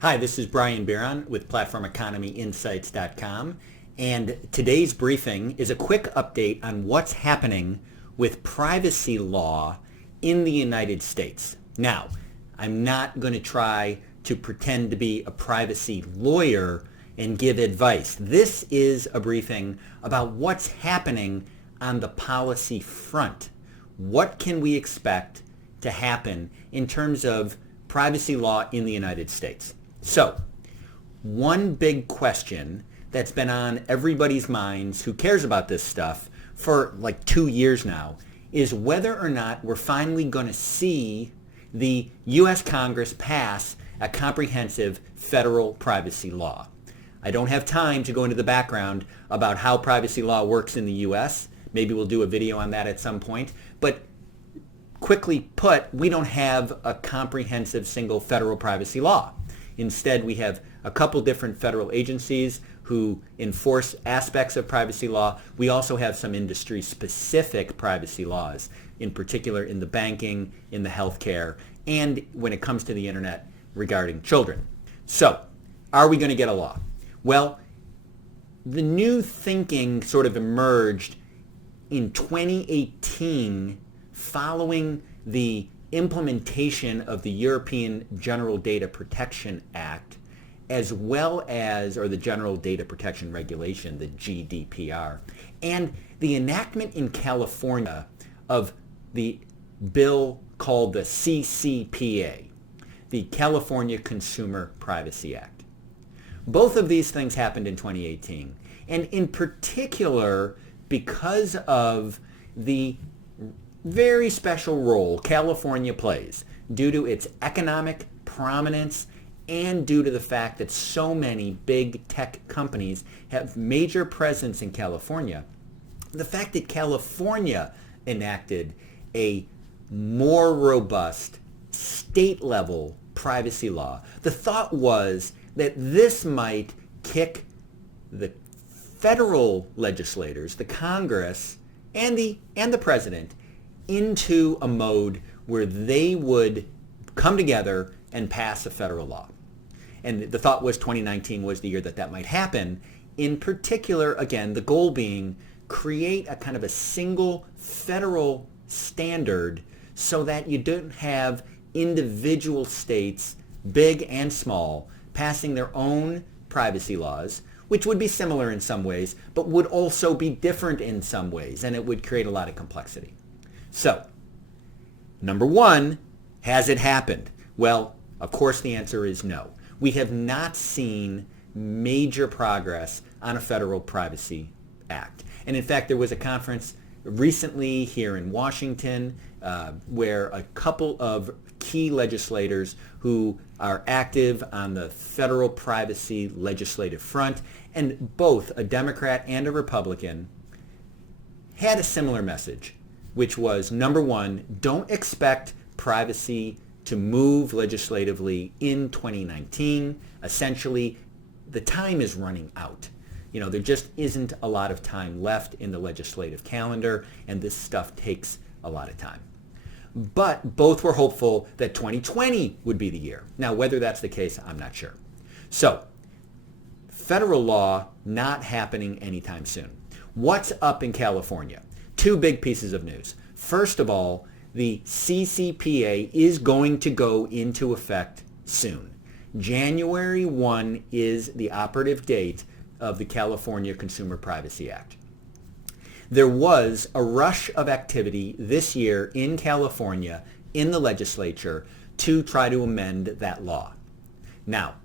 Hi, this is Brian Bieron with PlatformEconomyInsights.com, and today's briefing is a quick update on what's happening with privacy law in the United States. Now, I'm not going to try to pretend to be a privacy lawyer and give advice. This is a briefing about what's happening on the policy front. What can we expect to happen in terms of privacy law in the United States? So, one big question that's been on everybody's minds who cares about this stuff for like 2 years now is whether or not we're finally going to see the U.S. Congress pass a comprehensive federal privacy law. I don't have time to go into the background about how privacy law works in the U.S. Maybe we'll do a video on that at some point. But quickly put, we don't have a comprehensive single federal privacy law. Instead, we have a couple different federal agencies who enforce aspects of privacy law. We also have some industry-specific privacy laws, in particular in the banking, in the healthcare, and when it comes to the internet regarding children. So, are we going to get a law? Well, the new thinking sort of emerged in 2018 following the implementation of the European General Data Protection Act, as well as, or the General Data Protection Regulation, the GDPR, and the enactment in California of the bill called the CCPA, the California Consumer Privacy Act. Both of these things happened in 2018, and in particular because of the very special role California plays due to its economic prominence and due to the fact that so many big tech companies have major presence in California. The fact that California enacted a more robust state-level privacy law, the thought was that this might kick the federal legislators, the Congress, and the president into a mode where they would come together and pass a federal law. And the thought was 2019 was the year that that might happen. In particular, again, the goal being create a kind of a single federal standard so that you don't have individual states, big and small, passing their own privacy laws, which would be similar in some ways, but would also be different in some ways, and it would create a lot of complexity. So, number one, has it happened? Well, of course the answer is no. We have not seen major progress on a federal privacy act. And in fact, there was a conference recently here in Washington where a couple of key legislators who are active on the federal privacy legislative front, and both a Democrat and a Republican, had a similar message, which was, number one, don't expect privacy to move legislatively in 2019. Essentially, the time is running out. You know, there just isn't a lot of time left in the legislative calendar, and this stuff takes a lot of time. But both were hopeful that 2020 would be the year. Now, whether that's the case, I'm not sure. So, federal law not happening anytime soon. What's up in California? Two big pieces of news. First of all, the CCPA is going to go into effect soon. January 1 is the operative date of the California Consumer Privacy Act. There was a rush of activity this year in California in the legislature to try to amend that law. Now,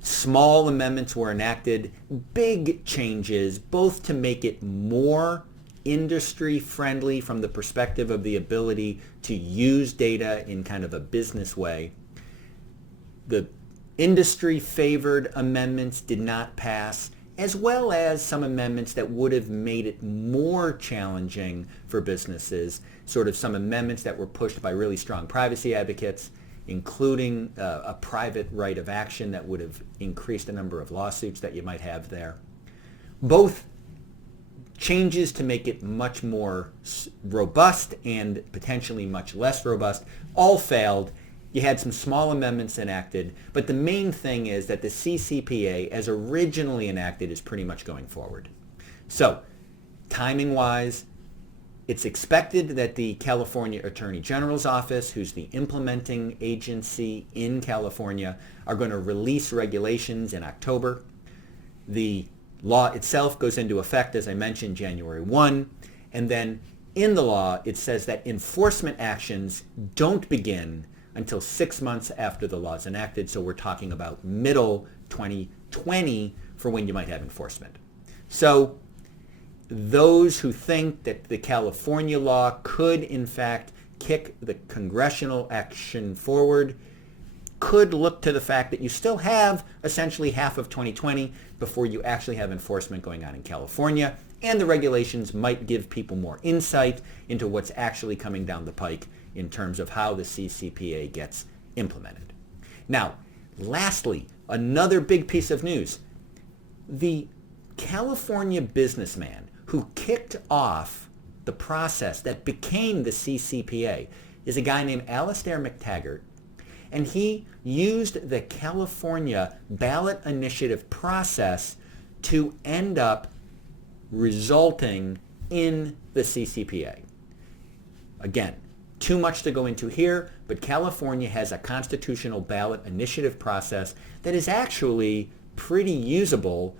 small amendments were enacted, big changes, both to make it more industry friendly from the perspective of the ability to use data in kind of a business way. The industry favored amendments did not pass, as well as some amendments that would have made it more challenging for businesses, sort of some amendments that were pushed by really strong privacy advocates, including a private right of action that would have increased the number of lawsuits that you might have there. Both changes to make it much more robust and potentially much less robust all failed, You had some small amendments enacted, but the main thing is that the CCPA, as originally enacted, is pretty much going forward. So, timing-wise, it's expected that the California Attorney General's Office, who's the implementing agency in California, are going to release regulations in October. The law itself goes into effect, as I mentioned, January 1, and then in the law it says that enforcement actions don't begin until 6 months after the law is enacted, so we're talking about middle 2020 for when you might have enforcement. So those who think that the California law could in fact kick the congressional action forward could look to the fact that you still have essentially half of 2020 before you actually have enforcement going on in California, and the regulations might give people more insight into what's actually coming down the pike in terms of how the CCPA gets implemented. Now, lastly, another big piece of news. The California businessman who kicked off the process that became the CCPA is a guy named Alastair McTaggart, and he used the California ballot initiative process to end up resulting in the CCPA. Again, too much to go into here, but California has a constitutional ballot initiative process that is actually pretty usable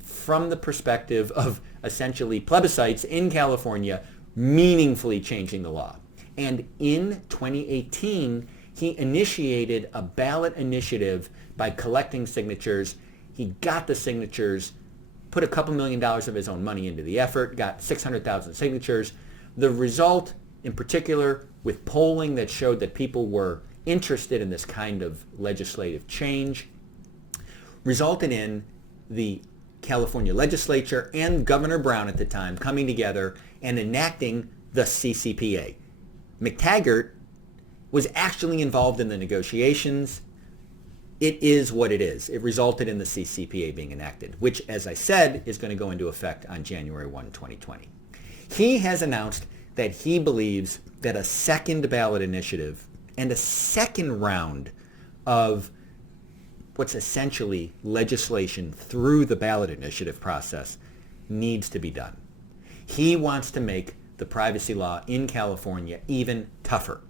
from the perspective of essentially plebiscites in California meaningfully changing the law. And in 2018, he initiated a ballot initiative by collecting signatures. He got the signatures, put a couple $1 million of his own money into the effort, got 600,000 signatures. The result, in particular, with polling that showed that people were interested in this kind of legislative change, resulted in the California legislature and Governor Brown at the time coming together and enacting the CCPA. McTaggart was actually involved in the negotiations. It is what it is. It resulted in the CCPA being enacted, which, as I said, is going to go into effect on January 1, 2020. He has announced that he believes that a second ballot initiative and a second round of what's essentially legislation through the ballot initiative process needs to be done. He wants to make the privacy law in California even tougher.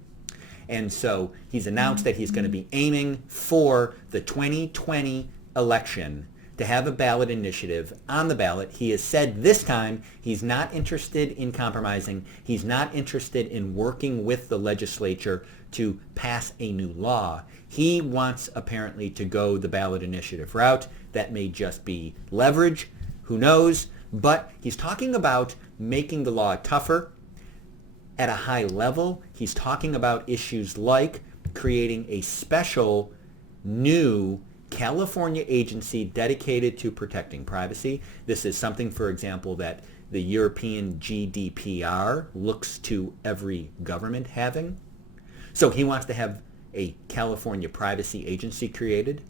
And so he's announced that he's going to be aiming for the 2020 election to have a ballot initiative on the ballot. He has said this time he's not interested in compromising. He's not interested in working with the legislature to pass a new law. He wants apparently to go the ballot initiative route. That may just be leverage. Who knows? But he's talking about making the law tougher at a high level. He's talking about issues like creating a special new California agency dedicated to protecting privacy. This is something, for example, that the European GDPR looks to every government having. So he wants to have a California privacy agency created.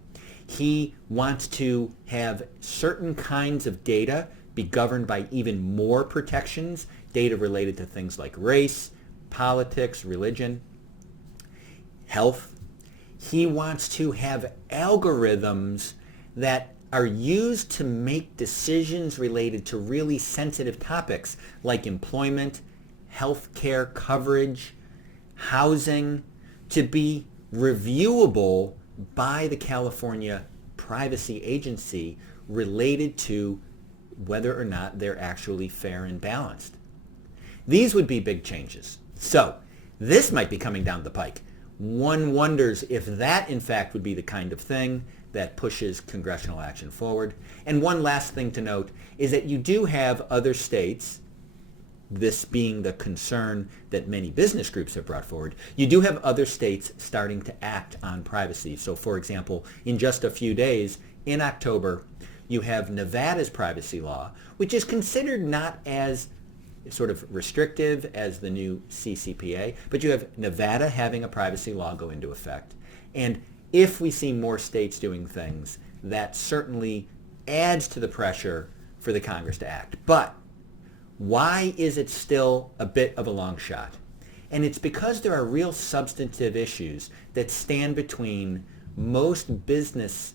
He wants to have certain kinds of data be governed by even more protections, data related to things like race, politics, religion, health. He wants to have algorithms that are used to make decisions related to really sensitive topics like employment, health care coverage, housing, to be reviewable by the California Privacy Agency related to whether or not they're actually fair and balanced. These would be big changes. So this might be coming down the pike. One wonders if that, in fact, would be the kind of thing that pushes congressional action forward. And one last thing to note is that you do have other states, this being the concern that many business groups have brought forward, you do have other states starting to act on privacy. So, for example, in just a few days, in October, you have Nevada's privacy law, which is considered not as sort of restrictive as the new CCPA, but you have Nevada having a privacy law go into effect. And if we see more states doing things, that certainly adds to the pressure for the Congress to act. But why is it still a bit of a long shot? And it's because there are real substantive issues that stand between most business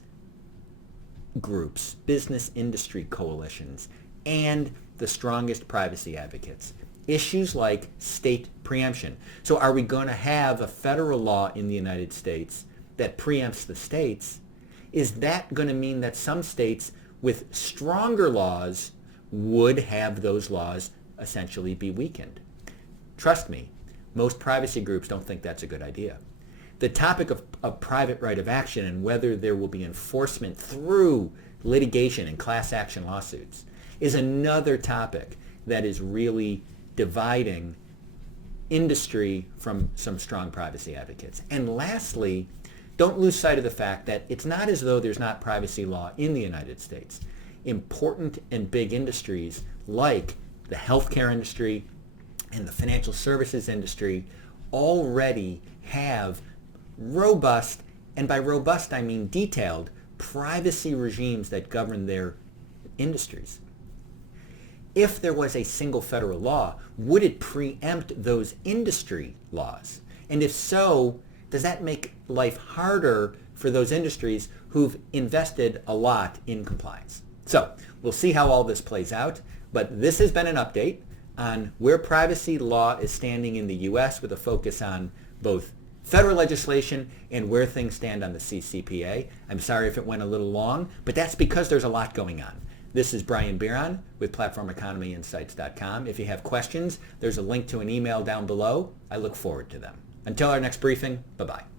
groups, business industry coalitions, and the strongest privacy advocates. Issues like state preemption. So are we going to have a federal law in the United States that preempts the states? Is that going to mean that some states with stronger laws would have those laws essentially be weakened? Trust me, most privacy groups don't think that's a good idea. The topic of private right of action and whether there will be enforcement through litigation and class action lawsuits is another topic that is really dividing industry from some strong privacy advocates. And lastly, don't lose sight of the fact that it's not as though there's not privacy law in the United States. Important and big industries like the healthcare industry and the financial services industry already have robust, and by robust I mean detailed, privacy regimes that govern their industries. If there was a single federal law, would it preempt those industry laws? And if so, does that make life harder for those industries who've invested a lot in compliance? So we'll see how all this plays out, but this has been an update on where privacy law is standing in the U.S. with a focus on both federal legislation and where things stand on the CCPA. I'm sorry if it went a little long, but that's because there's a lot going on. This is Brian Bieron with PlatformEconomyInsights.com. If you have questions, there's a link to an email down below. I look forward to them. Until our next briefing, bye-bye.